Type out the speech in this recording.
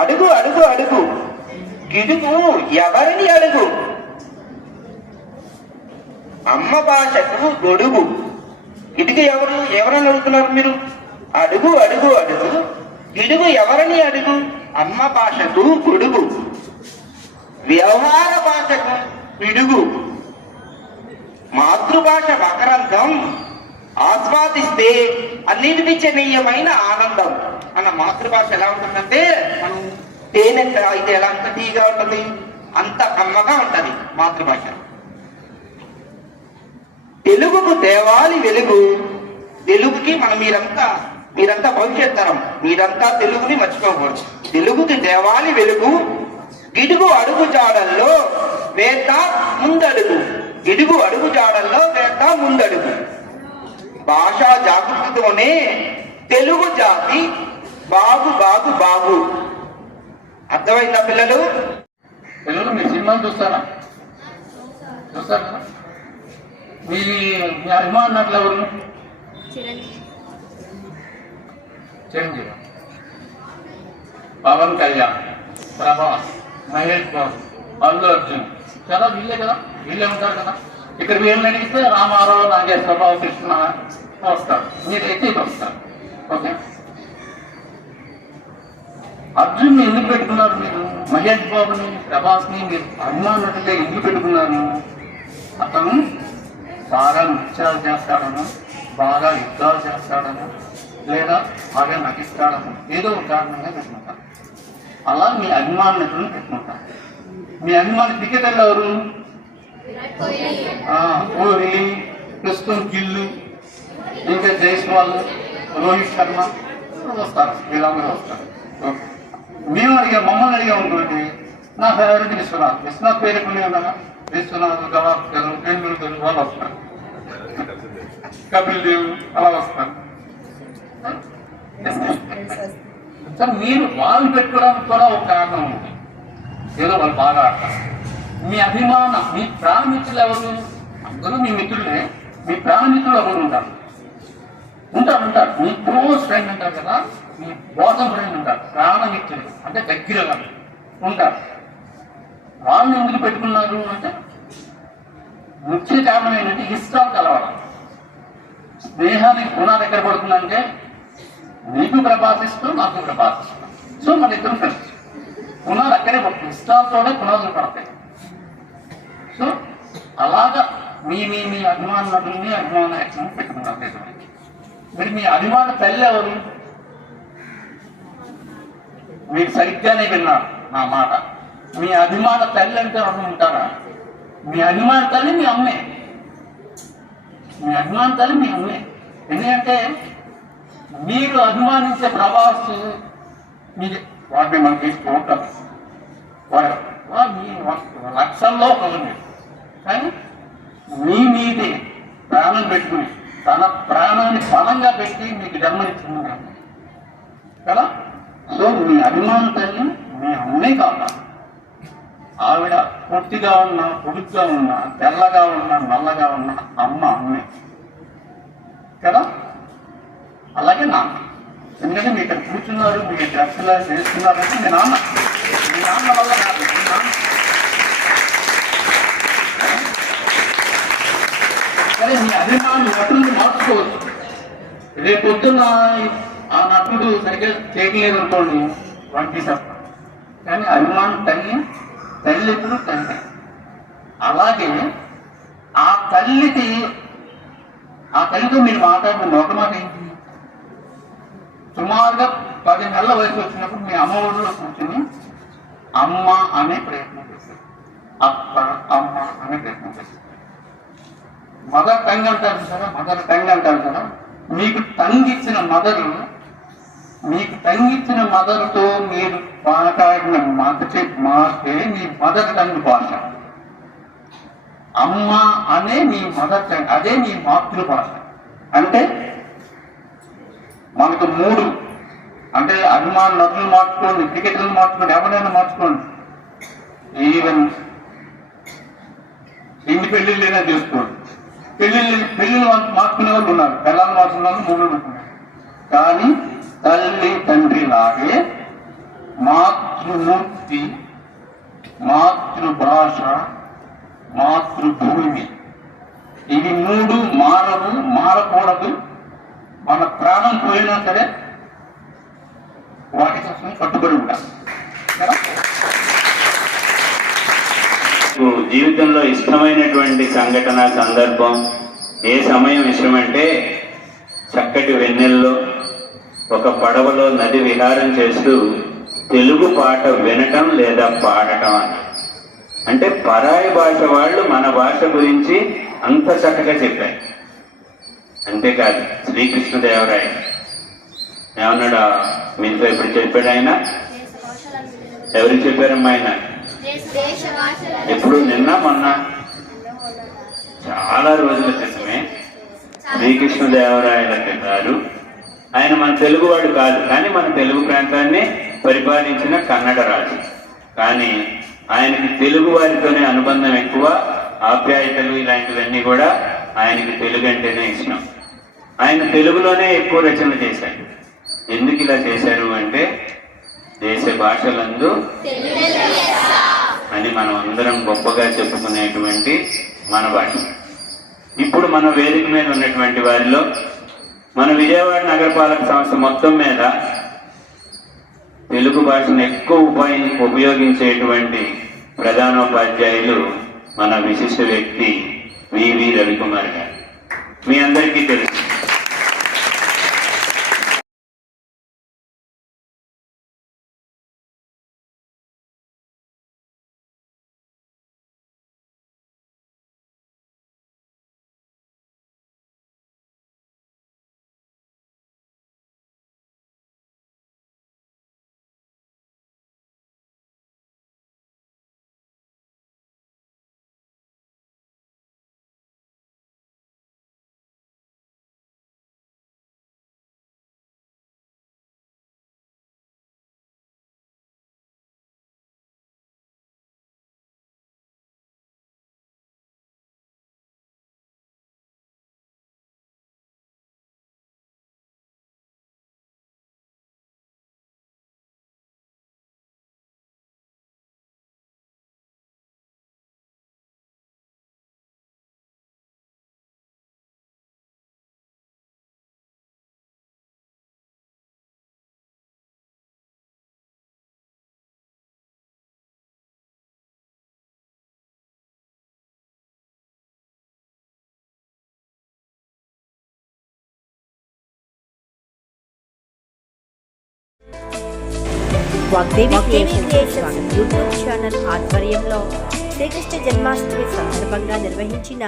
అడుగు అడుగు అడుగు గిడుగు ఎవరిని అడుగు. అమ్మ భాషకు గొడుగు. గిడుగు ఎవరని అడుగుతున్నారు మీరు? అడుగు అడుగు అడుగు గిడుగు ఎవరిని అడుగు. అమ్మ భాషకు గొడుగు, వ్యవహార భాషకు పిడుగు. మాతృభాష మకరందం ఆస్వాదిస్తే అన్నిటినిచ్చనీయమైన ఆనందం. మన మాతృభాష ఎలా ఉంటుందంటే, మనం తేనె అయితే ఎలా అంత తీగా ఉంటుంది, అంత కమ్మగా ఉంటుంది మాతృభాష. తెలుగుకు తేవాలి వెలుగు. తెలుగుకి మీరంతా భవిష్యత్ తరం, మీరంతా తెలుగుని మర్చిపోకూడదు. తెలుగుకి తేవాలి వెలుగు. గిడుగు అడుగు జాడల్లో వేద్ద ముందడుగు. గిడుగు అడుగు జాడల్లో వేద్ద ముందడుగు. భాషా జాగృతితోనే తెలుగు జాతి బాగు బాగు బాగు. అర్థమైందా పిల్లలు? పిల్లలు మీ సినిమాలు చూస్తారా? మీ అభిమాన నటులు ఎవరు? చిరంజీవి, పవన్ కళ్యాణ్, ప్రభాస్, మహేష్ బాబు, అల్లు అర్జున్, చాలా వీళ్ళే కదా, వీళ్ళే ఉంటారు కదా. ఇక్కడ వీళ్ళని అడిగితే రామారావు, నాగేశ్వరరావు, కృష్ణ వస్తారు, మీరు అయితే వస్తారు. ఓకే, అర్జున్ని ఎందుకు పెట్టుకున్నారు మీరు? మహేష్ బాబుని, ప్రభాస్ని మీరు అభిమాన నటులే ఎందుకు పెట్టుకున్నారు? అతను బాగా నృత్యాలు చేస్తాడను, బాగా యుద్ధాలు చేస్తాడను, లేదా బాగా నటిస్తాడను, ఏదో ఒక కారణంగా పెట్టుకుంటారు. అలా మీ అభిమాన నటులను పెట్టుకుంటారు. మీ అభిమాన క్రికెటర్లు ఎవరు? కోహ్లీ, ప్రస్తుతం గిల్లు, ఇంకా జైస్వాల్, రోహిత్ శర్మ వస్తారు, వీళ్ళందరూ వస్తారు. మేము మమ్మల్ని అడిగా ఉంటుంది, నా ఫేవరెట్ విశ్వనాథ్ పేరు కొన్ని ఉన్నారా? విశ్వనాథ్, గవాస్కర్, టెండూల్కర్ వాళ్ళు వస్తారు, కపిల్ దేవ్ అలా వస్తారు. సార్ మీరు వాళ్ళు పెట్టుకోవడానికి కూడా ఒక కారణం ఉంది, ఏదో వాళ్ళు బాగా ఆడతారు. మీ అభిమాన, మీ ప్రాణమిత్రులు ఎవరు? అందరూ మీ మిత్రులే. మీ ప్రాణమిత్రులు ఎవరు ఉంటారు? ఉంటారు. మీ క్లోజ్ ఫ్రెండ్ ఉంటారు కదా, మీ బాసం ఫ్రెండ్ ఉంటారు, ప్రాణమిత్రులు అంటే దగ్గరగా ఉంటారు. వాళ్ళని ఎందుకు పెట్టుకున్నారు అంటే, ముఖ్య కారణం ఏంటంటే ఇష్టాలు కలవడం. స్నేహానికి పునాది ఎక్కడ పడుతుందంటే, నీకు ప్రభాసిస్తూ నాకు ప్రభాసిస్తూ, సో మన ఇద్దరు ఫ్రెండ్స్. పునాది అక్కడే పడుతుంది, ఇష్టాలతోనే పునాదులు పడతాయి. సో అలాగా మీ అభిమాన నటుల్ని, అభిమాన యాక్షన్ పెట్టుకున్నారు. మరి మీ అభిమాన తల్లి ఎవరు? మీరు సరిగ్గానే విన్నారు నా మాట. మీ అభిమాన తల్లి అంటే ఎవరు ఉంటారా? మీ అభిమాన తల్లి మీ అమ్మే. మీ అభిమాన తల్లి మీ అమ్మే. ఎందుకంటే మీరు అభిమానించే ప్రభాస్ మీరు వాటిని మనం తీస్తూ ఉంటారు, మీ లక్షల్లో ఒకరు మీరు. కానీ మీ మీదే ప్రాణం పెట్టుకుని, తన ప్రాణాన్ని బలంగా పెట్టి మీకు జన్మనిచ్చింది కదా. సో మీ అభిమాన తల్లి మీ అమ్మే కావాలి. ఆవిడ పొట్టిగా ఉన్నా, పొడుగ్గా ఉన్నా, తెల్లగా ఉన్నా, నల్లగా ఉన్నా, అమ్మే కదా. అలాగే నాన్న. ఎందుకంటే మీ ఇక్కడ కూర్చున్నారు, మీ డ్రెస్లా చేస్తున్నారంటే మీ నాన్న వల్ల కాదు. మీ నాన్న సరే, మీ అభిమానులు నటుల్ని మార్చుకోవచ్చు. రేపొద్దున ఆ నటుడు సరిగ్గా చేయలేదు అనుకోండి, వంటి తప్ప. కానీ అభిమానం తల్లి ఎప్పుడు తండ్రి. అలాగే ఆ తల్లితో మీరు మాట్లాడుతున్న ఒక మాట ఏంటి? సుమారుగా 10 నెలల వయసు వచ్చినప్పుడు మీ అమ్మ ఒడిలో కూర్చొని అమ్మ అనే ప్రయత్నం చేశారు, అప్ప అమ్మ అనే ప్రయత్నం చేశారు. మదర్ టంగ్ అంటారు కదా. మీకు టంగ్ ఇచ్చిన మదరుతో మీరు మాట్లాడిన మాటే మీ మదర్ టంగ్ భాష. అమ్మ అనే మీ మదర్ టంగ్, అదే మీ మాతృభాష. అంటే మనకు 3 అంటే అభిమాన నటులు మార్చుకోండి, క్రికెటర్లు మార్చుకోండి, ఎవరైనా మార్చుకోండి, ఈవెన్ ఎన్ని పెళ్లిళ్ళైనా చేసుకోండి. పెళ్లిళ్ళు మార్చుకునే వాళ్ళు ఉన్నారు, పిల్లలు మార్చుకునే వాళ్ళు 3 ఉంటున్నారు. కానీ తల్లి తండ్రి లాగే మాతృమూర్తి, మాతృభాష, మాతృభూమి. ఇవి మూడు మారవు, మారకూడదు. మన ప్రాణం పోయినా సరే వాటి కోసం కట్టుబడి ఉంటాం. జీవితంలో ఇష్టమైనటువంటి సంఘటన, సందర్భం, ఏ సమయం ఇష్టమంటే చక్కటి వెన్నెల్లో ఒక పడవలో నది విహారం చేస్తూ తెలుగు పాట వినటం లేదా పాడటం అని. అంటే పరాయి భాష వాళ్ళు మన భాష గురించి అంత చక్కగా చెప్పారు. అంతేకాదు శ్రీకృష్ణదేవరాయ ఏమన్నాడు మీతో ఎప్పుడు చెప్పాడు ఆయన? ఎవరికి చెప్పారమ్మా ఆయన? ఎప్పుడు నిన్న మొన్న చాలా రోజుల క్రితమే శ్రీకృష్ణదేవరాయల గారు, ఆయన మన తెలుగువాడు కాదు, కానీ మన తెలుగు ప్రాంతాన్ని పరిపాలించిన కన్నడ రాజు. కానీ ఆయనకి తెలుగు వారితోనే అనుబంధం ఎక్కువ, ఆప్యాయతలు ఇలాంటివన్నీ కూడా ఆయనకి తెలుగు అంటేనే ఇష్టం. ఆయన తెలుగులోనే ఎక్కువ రచనలు చేశారు. ఎందుకు ఇలా చేశారు అంటే దేశ భాషలందు అని మనం అందరం గొప్పగా చెప్పుకునేటువంటి మన భాష. ఇప్పుడు మన వేదిక మీద ఉన్నటువంటి వారిలో మన విజయవాడ నగరపాలక సంస్థ మొత్తం మీద తెలుగు భాషను ఎక్కువ ఉపయోగించేటువంటి ప్రధానోపాధ్యాయులు మన విశిష్ట వ్యక్తి వివి రవికుమార్ గారు. మీ అందరికీ తెలుసు. వాగ్దేవి క్రియేషన్స్ యూట్యూబ్ ఛానల్ ఆధ్వర్యంలో శ్రీకృష్ణ జన్మాష్టమి సందర్భంగా నిర్వహించిన